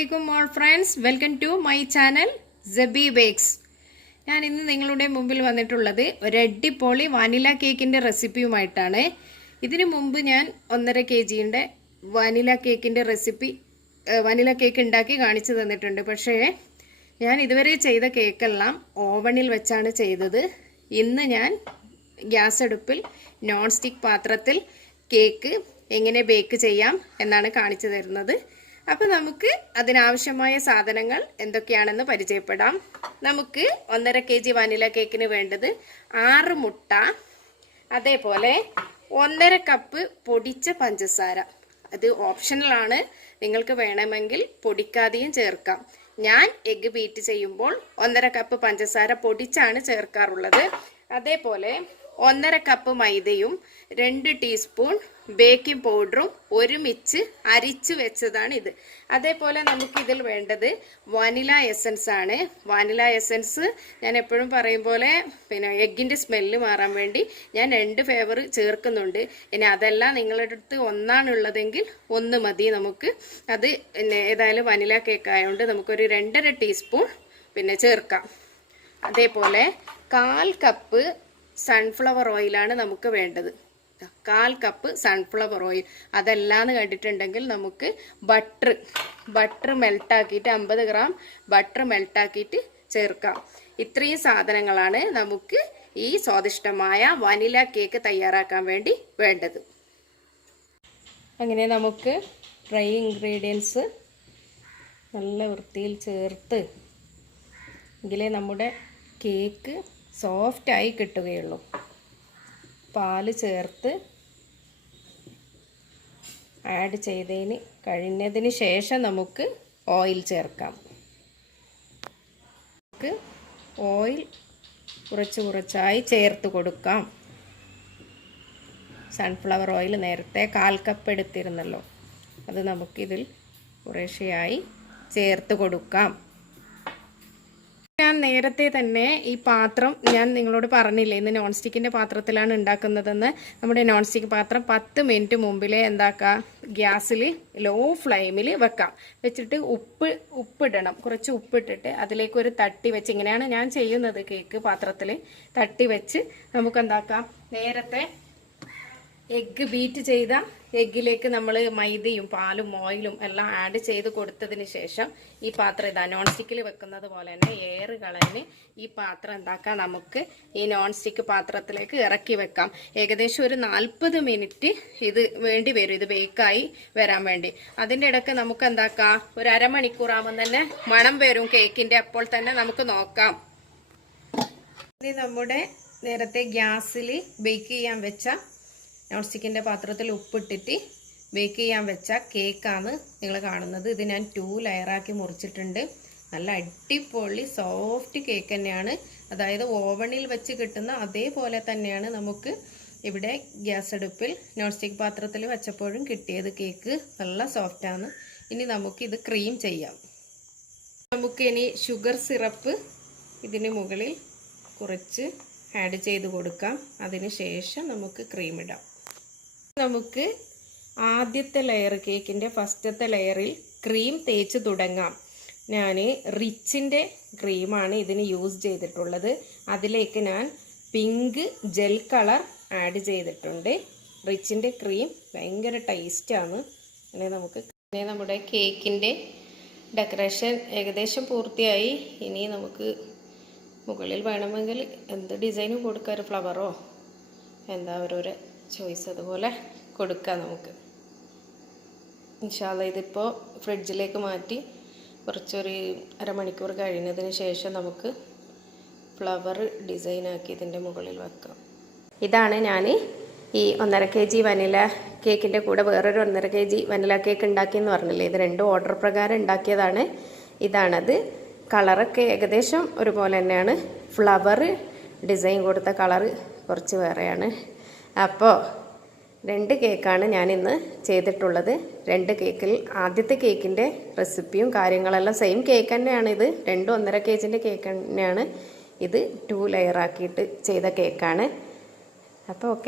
Assalamualaikum all friends, welcome to my channel Zebi Bakes. ഞാൻ ഇന്ന് നിങ്ങളുടെ മുമ്പിൽ വന്നിട്ടുള്ളത് ഒരു അടിപൊളി വാനില കേക്കിന്റെ റെസിപ്പിയുമായിട്ടാണ്. ഇതിനു മുമ്പ് ഞാൻ 1.5 kgയുടെ വാനില കേക്കിന്റെ റെസിപ്പി വാനില കേക്ക് ഉണ്ടാക്കി കാണിച്ചു തന്നിട്ടുണ്ട്. പക്ഷേ ഞാൻ ഇതുവരെ ചെയ്ത കേക്കെല്ലാം ഓവനിൽ വെച്ചാണ് ചെയ്തത്. ഇന്ന് ഞാൻ ഗ്യാസ് അടുപ്പിൽ നോൺ സ്റ്റിക്ക് പാത്രത്തിൽ കേക്ക് എങ്ങനെ ബേക്ക് ചെയ്യാം എന്നാണ് കാണിച്ചു തരുന്നത്. അപ്പോൾ നമുക്ക് അതിനാവശ്യമായ സാധനങ്ങൾ എന്തൊക്കെയാണെന്ന് പരിചയപ്പെടാം. നമുക്ക് 1.5 kg വാനില കേക്കിന് വേണ്ടത് 6 മുട്ട, അതേപോലെ 1.5 കപ്പ് പൊടിച്ച പഞ്ചസാര. അത് ഓപ്ഷണൽ ആണ്, നിങ്ങൾക്ക് വേണമെങ്കിൽ പൊടിക്കാതെയും ചേർക്കാം. ഞാൻ എഗ്ഗ് ബീറ്റ് ചെയ്യുമ്പോൾ 1.5 കപ്പ് പഞ്ചസാര പൊടിച്ചാണ് ചേർക്കാറുള്ളത്. അതേപോലെ 1.5 കപ്പ് മൈദയും 2 ടീസ്പൂൺ ബേക്കിംഗ് പൗഡറും ഒരുമിച്ച് അരിച്ചു വെച്ചതാണ് ഇത്. അതേപോലെ നമുക്കിതിൽ വേണ്ടത് വാനില എസൻസ് ആണ്. വാനില എസൻസ് ഞാൻ എപ്പോഴും പറയും പോലെ എഗ്ഗിൻ്റെ സ്മെല്ല് മാറാൻ വേണ്ടി ഞാൻ 2 ഫ്ലേവർ ചേർക്കുന്നുണ്ട്. ഇനി അതല്ല നിങ്ങളുടെ അടുത്ത് ഒന്നാണുള്ളതെങ്കിൽ 1 മതി. നമുക്ക് അത് ഏതായാലും വാനില കേക്ക് ആയതുകൊണ്ട് നമുക്കൊരു 2.5 ടീസ്പൂൺ ചേർക്കാം. അതേപോലെ 1/4 കപ്പ് സൺഫ്ലവർ ഓയിലാണ് നമുക്ക് വേണ്ടത്. 1/4 കപ്പ് സൺഫ്ലവർ ഓയിൽ. അതല്ലാന്ന് കണ്ടിട്ടുണ്ടെങ്കിൽ നമുക്ക് ബട്ടർ മെൽട്ടാക്കിയിട്ട് 50 ഗ്രാം ബട്ടർ മെൽട്ടാക്കിയിട്ട് ചേർക്കാം. ഇത്രയും സാധനങ്ങളാണ് നമുക്ക് ഈ സ്വാദിഷ്ടമായ വാനില കേക്ക് തയ്യാറാക്കാൻ വേണ്ടി വേണ്ടത്. അങ്ങനെ നമുക്ക് ഡ്രൈ ഇൻഗ്രീഡിയൻസ് നല്ല വൃത്തിയിൽ ചേർത്ത് എങ്കിലേ നമ്മുടെ കേക്ക് സോഫ്റ്റായി കിട്ടുകയുള്ളൂ. പാല് ചേർത്ത് ആഡ് കഴിഞ്ഞതിന് ശേഷം നമുക്ക് ഓയിൽ ചേർക്കാം. നമുക്ക് ഓയിൽ കുറച്ചായി ചേർത്ത് കൊടുക്കാം. സൺഫ്ലവർ ഓയിൽ നേരത്തെ 1/4 കപ്പ് എടുത്തിരുന്നല്ലോ, അത് നമുക്കിതിൽ കുറേശ്ശെയായി ചേർത്ത് കൊടുക്കാം. ഞാൻ നേരത്തെ തന്നെ ഈ പാത്രം ഞാൻ നിങ്ങളോട് പറഞ്ഞില്ലേ, ഇന്ന് നോൺ സ്റ്റിക്കിൻ്റെ പാത്രത്തിലാണ് ഉണ്ടാക്കുന്നതെന്ന്. നമ്മുടെ നോൺ സ്റ്റിക്ക് പാത്രം 10 മിനിറ്റ് മുമ്പിലേ ഗ്യാസിൽ ലോ ഫ്ലെയിമിൽ വെച്ചിട്ട് ഉപ്പിടണം. കുറച്ച് ഉപ്പിട്ടിട്ട് അതിലേക്ക് ഒരു തട്ടി വെച്ച്, ഇങ്ങനെയാണ് ഞാൻ ചെയ്യുന്നത്. കേക്ക് പാത്രത്തിൽ തട്ടി വെച്ച് നമുക്ക് നേരത്തെ എഗ്ഗ് ബീറ്റ് ചെയ്ത എഗ്ഗിലേക്ക് നമ്മൾ മൈദയും പാലും ഓയിലും എല്ലാം ആഡ് ചെയ്ത് കൊടുത്തതിന് ശേഷം ഈ പാത്രം നോൺ സ്റ്റിക്കിൽ വെക്കുന്നത് പോലെ തന്നെ എയർ കളഞ്ഞ് ഈ പാത്രം നമുക്ക് ഈ നോൺ സ്റ്റിക്ക് പാത്രത്തിലേക്ക് ഇറക്കി വെക്കാം. ഏകദേശം ഒരു 40 മിനിറ്റ് ഇത് വേണ്ടി വരും, ഇത് ബേക്കായി വരാൻ വേണ്ടി. അതിൻ്റെ ഇടയ്ക്ക് നമുക്ക് ഒരു അരമണിക്കൂറാകുമ്പോൾ തന്നെ മണം വരും കേക്കിൻ്റെ. അപ്പോൾ തന്നെ നമുക്ക് നോക്കാം. ഇനി നമ്മുടെ നേരത്തെ ഗ്യാസിൽ ബേക്ക് ചെയ്യാൻ വെച്ച നോൺ സ്റ്റിക്കിൻ്റെ പാത്രത്തിൽ ഉപ്പിട്ടിട്ട് ബേക്ക് ചെയ്യാൻ വെച്ച കേക്കാണ് നിങ്ങൾ കാണുന്നത്. ഇത് ഞാൻ 2 ലെയറാക്കി മുറിച്ചിട്ടുണ്ട്. നല്ല അടിപൊളി സോഫ്റ്റ് കേക്ക് തന്നെയാണ്. അതായത് ഓവണിൽ വെച്ച് കിട്ടുന്ന അതേപോലെ തന്നെയാണ് നമുക്ക് ഇവിടെ ഗ്യാസ് അടുപ്പിൽ നോൺ സ്റ്റിക്ക് പാത്രത്തിൽ വെച്ചപ്പോഴും കിട്ടിയത്. കേക്ക് നല്ല സോഫ്റ്റാണ്. ഇനി നമുക്കിത് ക്രീം ചെയ്യാം. നമുക്കിനി ഷുഗർ സിറപ്പ് ഇതിന് മുകളിൽ കുറച്ച് ആഡ് ചെയ്ത് കൊടുക്കാം. അതിന് ശേഷം നമുക്ക് ക്രീം ഇടാം. നമുക്ക് ആദ്യത്തെ ലെയർ, കേക്കിൻ്റെ ഫസ്റ്റത്തെ ലെയറിൽ ക്രീം തേച്ച് തുടങ്ങാം. ഞാൻ റിച്ചിൻ്റെ ക്രീമാണ് ഇതിന് യൂസ് ചെയ്തിട്ടുള്ളത്. അതിലേക്ക് ഞാൻ പിങ്ക് ജെൽ കളർ ആഡ് ചെയ്തിട്ടുണ്ട്. റിച്ചിൻ്റെ ക്രീം ഭയങ്കര ടേസ്റ്റാണ്. നമുക്ക് നമ്മുടെ കേക്കിൻ്റെ ഡെക്കറേഷൻ ഏകദേശം പൂർത്തിയായി. ഇനി നമുക്ക് മുകളിൽ വേണമെങ്കിൽ എന്ത് ഡിസൈനും കൊടുക്കാം, ഒരു ഫ്ലവറോ ഓരോരോ ചോയ്സ് അതുപോലെ കൊടുക്കാം നമുക്ക്. ഇൻഷാല്ലാ ഇതിപ്പോൾ ഫ്രിഡ്ജിലേക്ക് മാറ്റി കുറച്ചൊരു അരമണിക്കൂർ കഴിഞ്ഞതിന് ശേഷം നമുക്ക് ഫ്ലവർ ഡിസൈനാക്കി ഇതിൻ്റെ മുകളിൽ വെക്കാം. ഇതാണ് ഞാൻ ഈ 1.5 kg വനില കേക്കിൻ്റെ കൂടെ വേറൊരു 1.5 kg വനില കേക്ക് ഉണ്ടാക്കിയെന്ന് പറഞ്ഞില്ലേ, ഇത് 2 ഓർഡർ പ്രകാരം ഉണ്ടാക്കിയതാണ്. ഇതാണത്. കളറൊക്കെ ഏകദേശം ഒരുപോലെ തന്നെയാണ്. ഫ്ലവർ ഡിസൈൻ കൊടുത്ത കളറ് കുറച്ച് വേറെയാണ്. അപ്പോൾ 2 കേക്കാണ് ഞാനിന്ന് ചെയ്തിട്ടുള്ളത്. 2 കേക്കിൽ ആദ്യത്തെ കേക്കിൻ്റെ റെസിപ്പിയും കാര്യങ്ങളെല്ലാം സെയിം കേക്ക് തന്നെയാണ്. ഇത് 2 1.5 kgൻ്റെ കേക്ക് തന്നെയാണ്. ഇത് 2 ലെയറാക്കിയിട്ട് ചെയ്ത കേക്കാണ്. അപ്പോൾ ഓക്കെ.